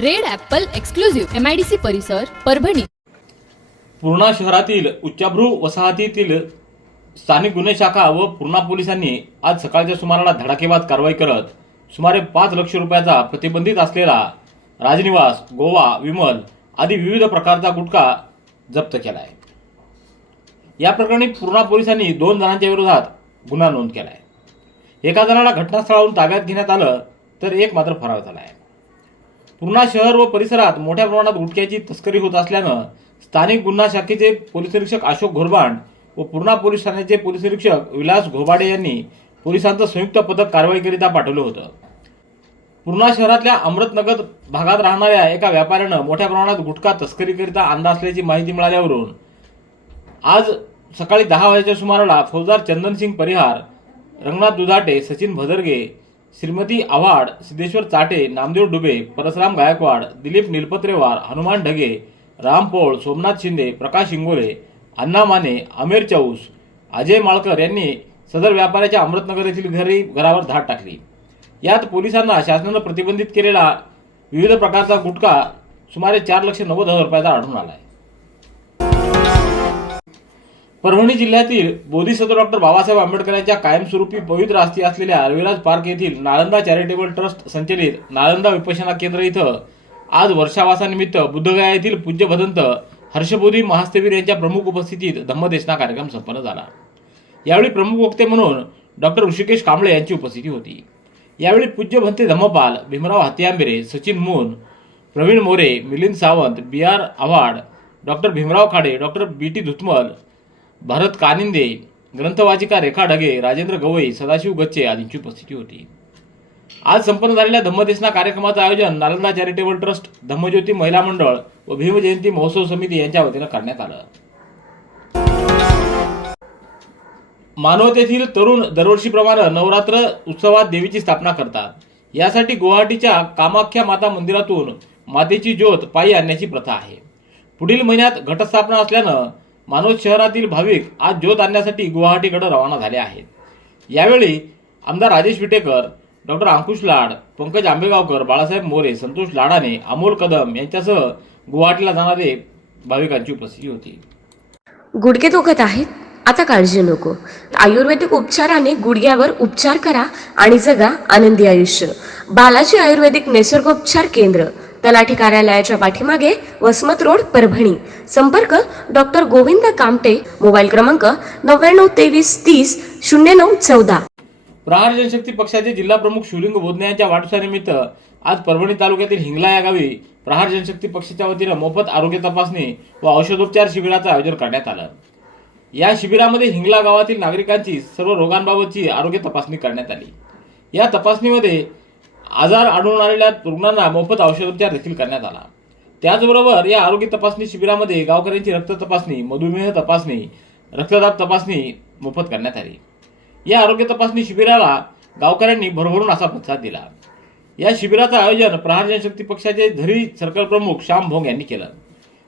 Red apple exclusive MIDC परिसर परभणी. पूर्णा शहरातील उच्चाभ्रू वसाहतीतील स्थानिक गुन्हे शाखा व पूर्णा पोलिसांनी आज सकाळच्या सुमाराला धडाकेबाज कारवाई करत सुमारे पाच लक्ष रुपयाचा प्रतिबंधित असलेला राजनिवास गोवा विमल आदी विविध प्रकारचा गुटखा जप्त केला आहे या प्रकरणी पूर्णा पोलिसांनी दोन जणांच्या विरोधात गुन्हा नोंद केला आहे एका जणाला घटनास्थळावरून ताब्यात घेण्यात आलं तर एक मात्र फरार झाला आहे पूर्णा शहर व परिसरात मोठ्या प्रमाणात गुटख्याची तस्करी होत असल्यानं स्थानिक गुन्हा शाखेचे पोलीस निरीक्षक अशोक घोरबांड व पूर्णा पोलीस ठाण्याचे पोलीस निरीक्षक विलास घोबाडे यांनी पोलिसांचं संयुक्त पथक कारवाईकरिता पाठवलं होतं. पूर्णा शहरातल्या अमृतनगर भागात राहणाऱ्या एका व्यापाऱ्यानं मोठ्या प्रमाणात गुटखा तस्करीकरिता आणला असल्याची माहिती मिळाल्यावरून आज सकाळी दहा वाजेच्या सुमाराला फौजदार चंदनसिंग परिहार रंगनाथ दुधाटे सचिन भदरगे श्रीमती आव्हाड सिद्धेश्वर चाटे नामदेव डुबे परसराम गायकवाड दिलीप निलपत्रेवार हनुमान ढगे राम पोळ सोमनाथ शिंदे प्रकाश इंगोले अण्णा माने आमिर चौस अजय माळकर यांनी सदर व्यापाऱ्याच्या अमृतनगर येथील घरी घरावर धाड टाकली. यात पोलिसांना शासनानं प्रतिबंधित केलेला विविध प्रकारचा गुटखा सुमारे चार लक्ष नव्वद हजार रुपयाचा आढळून आला आहे परभणी जिल्ह्यातील बोधिसत्व डॉक्टर बाबासाहेब आंबेडकरांच्या कायमस्वरूपी पवित्र आस्थी असलेल्या रविराज पार्क येथील नालंदा चॅरिटेबल ट्रस्ट संचलित नालंदा विपशना केंद्र इथं आज वर्षावासानिमित्त बुद्धगया येथील पूज्य भदंत हर्षबोधी महास्तवीर यांच्या प्रमुख उपस्थितीत धम्मदेशना कार्यक्रम संपन्न झाला. यावेळी प्रमुख वक्ते म्हणून डॉक्टर ऋषिकेश कांबळे यांची उपस्थिती होती. यावेळी पूज्य Bhante Dhammapal Bhimrao Hatyambere Sachin Moon Pravin More Milind Sawant B R Avhad doctor Bhimrao Khade doctor B T Dhutmal Bharat Kaninde ग्रंथवाचिका Rekha Dhage Rajendra Gawai Sadashiv Gachche आदींची उपस्थिती होती. आज संपन्न झालेल्या धम्मदेशना कार्यक्रमाचं आयोजन नालंदा चॅरिटेबल ट्रस्ट धम्मज्योती महिला मंडळ व भीमजयंती महोत्सव समिती यांच्या वतीनं करण्यात आलं. मानवतेतील तरुण दरवर्षीप्रमाणे नवरात्र उत्सवात देवीची स्थापना करतात. यासाठी गुवाहाटीच्या कामाख्या माता मंदिरातून मातेची ज्योत पायी आणण्याची प्रथा आहे. पुढील महिन्यात घटस्थापना असल्यानं मानव शहरातील भाविक आज ज्योत आणण्यासाठी गुवाहाटीकडे रवाना झाले आहेत. यावेळी आमदार राजेश विटेकर डॉक्टर अंकुश लाड पंकज आंबेगावकर बाळासाहेब मोरे संतोष लाडाने अमोल कदम यांच्यासह गुवाहाटीला जाणारे भाविकांची उपस्थिती होती. गुडघे दुखत आहेत. आता काळजी नको. आयुर्वेदिक उपचाराने गुडघ्यावर उपचार करा आणि जगा आनंदी आयुष्य. बालाजी आयुर्वेदिक निसर्गोपचार केंद्र. तलाठी कार्यालयाच्या पाठीमागे वसमत रोड परभणी. संपर्क डॉक्टर गोविंद कामटे मोबाईल क्रमांक नव्याण्णव तेवीस तीस शून्य नऊ चौदा. प्रहार जनशक्ती पक्षाचे जिल्हा प्रमुख शिवलिंग बोधने यांच्या वाढदिवसानिमित्त आज परभणी तालुक्यातील हिंगला या गावी प्रहार जनशक्ती पक्षाच्या वतीनं मोफत आरोग्य तपासणी व औषधोपचार शिबिराचं आयोजन करण्यात आलं. या शिबिरामध्ये हिंगला गावातील नागरिकांची सर्व रोगांबाबतची आरोग्य तपासणी करण्यात आली. या तपासणीमध्ये आजार आढळून आलेल्या रुग्णांना मोफत औषधोपचार देखील करण्यात आला. त्याचबरोबर या आरोग्य तपासणी शिबिरामध्ये गावकऱ्यांची रक्त तपासणी मधुमेह तपासणी रक्तदाब तपासणी मोफत करण्यात आली. या आरोग्य तपासणी शिबिराला गावकऱ्यांनी भरभरून असा प्रतिसाद दिला. या शिबिराचं आयोजन प्रहार जनशक्ती पक्षाचे धरी सर्कल प्रमुख श्याम भोंग यांनी केलं.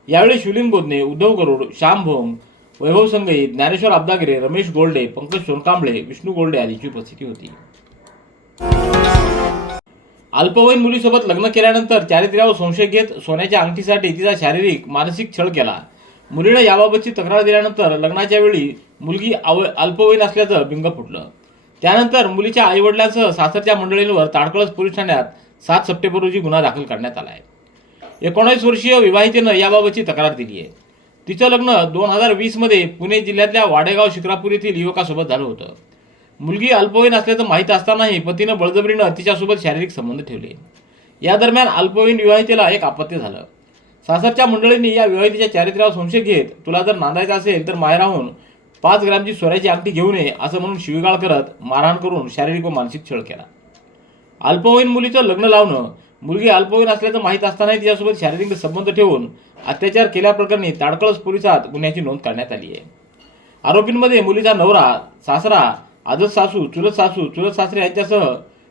यावेळी शिवलिंग बोधने उद्धव गरुड श्याम भोंग वैभव संगई ज्ञानेश्वर अब्दागिरे रमेश गोल्डे पंकज सोनकांबळे विष्णू गोल्डे आदींची उपस्थिती होती. अल्पवयीन मुलीसोबत लग्न केल्यानंतर चारित्र्यावर संशय घेत सोन्याच्या अंगठीसाठी तिचा शारीरिक मानसिक छळ केला. मुलीनं याबाबतची तक्रार दिल्यानंतर लग्नाच्या वेळी मुलगी आव अल्पवयीन असल्याचं बिंग फुटलं. त्यानंतर मुलीच्या आईवडिलांसह सासरच्या मंडळींवर ताडकळस पोलीस ठाण्यात सात सप्टेंबर रोजी गुन्हा दाखल करण्यात आला आहे एकोणावीस वर्षीय विवाहितेनं याबाबतची तक्रार दिली आहे. तिचं लग्न दोन हजार वीसमध्ये पुणे जिल्ह्यातल्या वाडेगाव शिक्रापूर येथील युवकासोबत झालं होतं. मुलगी अल्पवयीन असल्याचं माहीत असतानाही पतीनं बळजबरीनं तिच्यासोबत शारीरिक संबंध ठेवले. या दरम्यान अल्पवयीन विवाहितेला एक अपत्य झालं. सासरच्या मंडळींनी या विवाहितेच्या चारित्र्यावर संशय घेत तुला जर नांदायचं असेल तर माहेराहून पाच ग्रामची स्वराची अंगठी घेऊ नये असं म्हणून शिवीगाळ करत मारहाण करून शारीरिक व मानसिक छळ केला. अल्पवयीन मुलीचं लग्न लावणं मुलगी अल्पवयीन असल्याचं माहीत असतानाही तिच्यासोबत शारीरिक संबंध ठेवून अत्याचार केल्याप्रकरणी ताडकळस पोलिसात गुन्ह्याची नोंद करण्यात आली आहे आरोपींमध्ये मुलीचा नवरा सासरा आजच सासू चुलत सासू चुलत सासरे यांच्यासह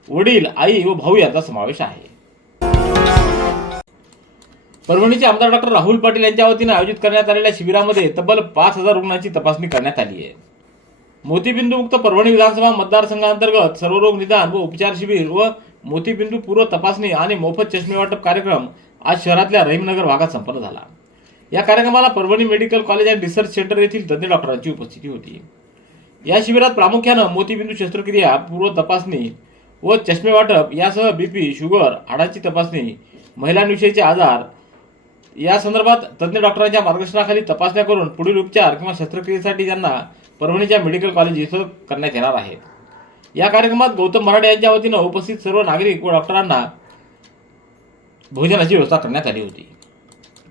वडील आई व भाऊ यांचा समावेश आहे. परभणीचे आमदार डॉक्टर राहुल पाटील यांच्या वतीने आयोजित करण्यात आलेल्या शिबिरामध्ये तब्बल पाच हजार रुग्णांची तपासणी करण्यात आली आहे. मोतीबिंदू परभणी विधानसभा मतदारसंघांतर्गत सर्वरोग निदान व उपचार शिबिर व मोतीबिंदू पूर्व तपासणी आणि मोफत चष्मे वाटप कार्यक्रम आज शहरातल्या रहीमनगर भागात संपन्न झाला. या कार्यक्रमाला Parbhani medical college and research centre येथील तज्ज्ञ डॉक्टरांची उपस्थिती होती. या शिबिरात प्रामुख्यानं मोतीबिंदू शस्त्रक्रिया पूर्व तपासणी व चष्मे वाटप यासह बीपी शुगर हाडाची तपासणी महिलांविषयीचे आजार या संदर्भात तज्ज्ञ डॉक्टरांच्या मार्गदर्शनाखाली तपासण्या करून पुढील उपचार किंवा शस्त्रक्रियेसाठी त्यांना परभणीच्या मेडिकल कॉलेज इथं करण्यात येणार आहेत या कार्यक्रमात गौतम मराठे यांच्या वतीनं उपस्थित सर्व नागरिक व डॉक्टरांना भोजनाची व्यवस्था करण्यात आली होती.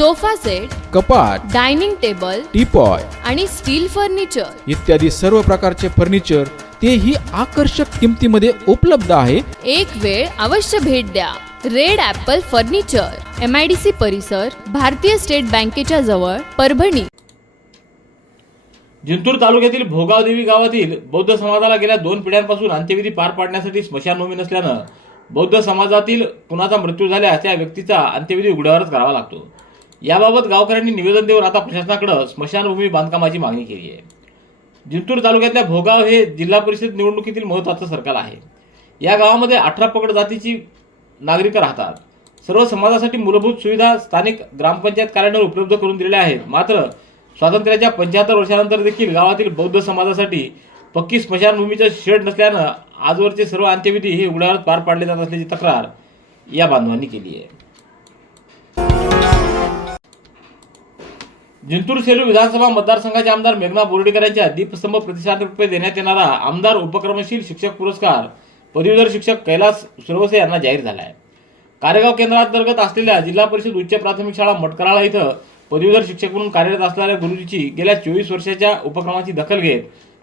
sofa set कपाट डायनिंग टेबल टीपॉय आणि स्टील फर्निचर. इत्यादी सर्व प्रकारचे फर्निचर तेही आकर्षक किमतीमध्ये उपलब्ध आहे. एक वेळ अवश्य भेट द्या. Red apple furniture M I D C परिसर भारतीय स्टेट बँकेच्या जवळ परभणी. जिंतूर तालुक्यातील भोगाव देवी गावातील बौद्ध समाजाला गेल्या दोन पिढ्यांपासून अंत्यविधी पार पाडण्यासाठी स्मशानभूमी नसल्यानं बौद्ध समाजातील कुणाचा मृत्यू झाल्यास त्या व्यक्तीचा अंत्यविधी उघड्यावरच करावा लागतो. याबाबत गावकऱ्यांनी निवेदन देऊन आता प्रशासनाकडे स्मशानभूमी बांधकामाची मागणी केली आहे. जिंतूर तालुक्यातल्या भोगाव हे जिल्हा परिषद निवडणुकीतील महत्त्वाचं सरकार आहे. या गावामध्ये अठरा पकड जातीची नागरिक राहतात. सर्व समाजासाठी मूलभूत सुविधा स्थानिक ग्रामपंचायत कार्यालयावर उपलब्ध करून दिलेल्या आहेत. मात्र स्वातंत्र्याच्या पंच्याहत्तर वर्षानंतर देखील गावातील बौद्ध समाजासाठी पक्की स्मशानभूमीचं शेड नसल्यानं आजवरचे सर्व अंत्यविधी हे उघड्यावर पार पाडले जात असल्याची तक्रार या बांधवांनी केली आहे. जिंतूर सेलू विधानसभा मतदारसंघाचे आमदार मेघना बोर्डीकर यांच्या दीपस्तंभ प्रतिष्ठानतर्फे देण्यात येणारा आमदार उपक्रमशील शिक्षक पुरस्कार पदवीधर शिक्षक कैलास सुरवसे यांना जाहीर झाला आहे. कारेगाव केंद्रांतर्गत असलेल्या जिल्हा परिषद उच्च प्राथमिक शाळा मटकराळा इथं पदवीधर शिक्षक म्हणून कार्यरत असणाऱ्या गुरुजीची गेल्या चोवीस वर्षाच्या उपक्रमाची दखल घेत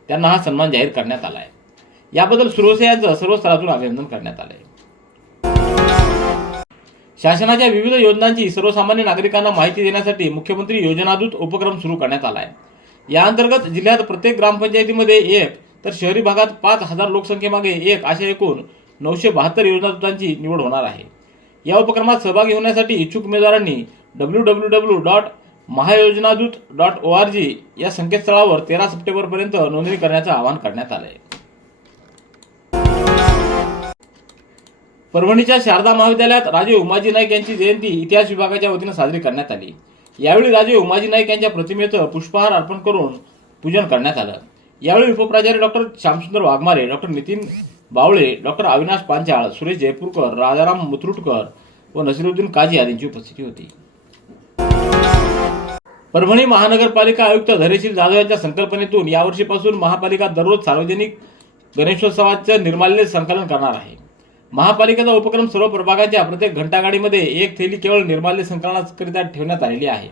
त्यांना हा सन्मान जाहीर करण्यात आला आहे. याबद्दल सुरवसे यांचं सर्व स्तरातून अभिनंदन करण्यात आलं आहे शासनाच्या विविध योजनांची सर्वसामान्य नागरिकांना माहिती देण्यासाठी मुख्यमंत्री योजनादूत उपक्रम सुरू करण्यात आला आहे. या अंतर्गत जिल्ह्यात प्रत्येक ग्रामपंचायतीमध्ये एक तर शहरी भागात पाच हजार लोकसंख्येमागे एक अशा एकूण नऊशे बहात्तर योजनादूतांची निवड होणार आहे. या उपक्रमात सहभागी होण्यासाठी इच्छुक उमेदवारांनी W W W dot Mahayojanadoot dot O R G या संकेतस्थळावर तेरा सप्टेंबरपर्यंत नोंदणी करण्याचं आवाहन करण्यात आलं आहे परभणीच्या शारदा महाविद्यालयात राजे उमाजी नाईक यांची जयंती इतिहास विभागाच्या वतीनं साजरी करण्यात आली. यावेळी राजे उमाजी नाईक यांच्या प्रतिमेचं पुष्पहार अर्पण करून पूजन करण्यात आलं. यावेळी उपप्राचार्य doctor Shyamsundar Waghmare doctor Nitin Bawale doctor Avinash Panchal Suresh Jaipurkar Rajaram Muthrutkar व नसिरुद्दीन काजी आदींची उपस्थिती होती. परभणी महानगरपालिका आयुक्त धैर्यशील जाधव यांच्या संकल्पनेतून यावर्षीपासून महापालिका दररोज सार्वजनिक गणेशोत्सवाचं निर्माल्य संकलन करणार आहे. महापालिकेचा उपक्रम सर्व प्रभागाच्या प्रत्येक घंटागाडीमध्ये एक थैली केवळ निर्माल्य संकलनाकरिता ठेवण्यात आलेली आहे.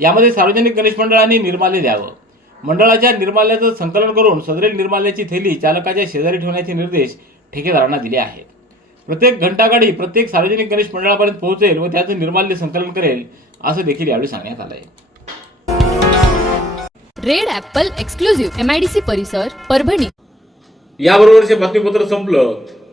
यामध्ये सार्वजनिक गणेश मंडळांनी निर्माल्य द्यावं. मंडळाच्या निर्माल्याचं संकलन करून सदरील निर्माल्याची थैली चालकाच्या शेजारी ठेवण्याचे निर्देश ठेकेदारांना दिले आहेत. प्रत्येक घंटागाडी प्रत्येक सार्वजनिक गणेश मंडळापर्यंत पोहोचेल व त्याचं निर्माल्य संकलन करेल असं देखील यावेळी सांगण्यात आलं आहे red apple exclusive M I D C परिसर परभणी. याबरोबरचे बातमीपत्र संपलं.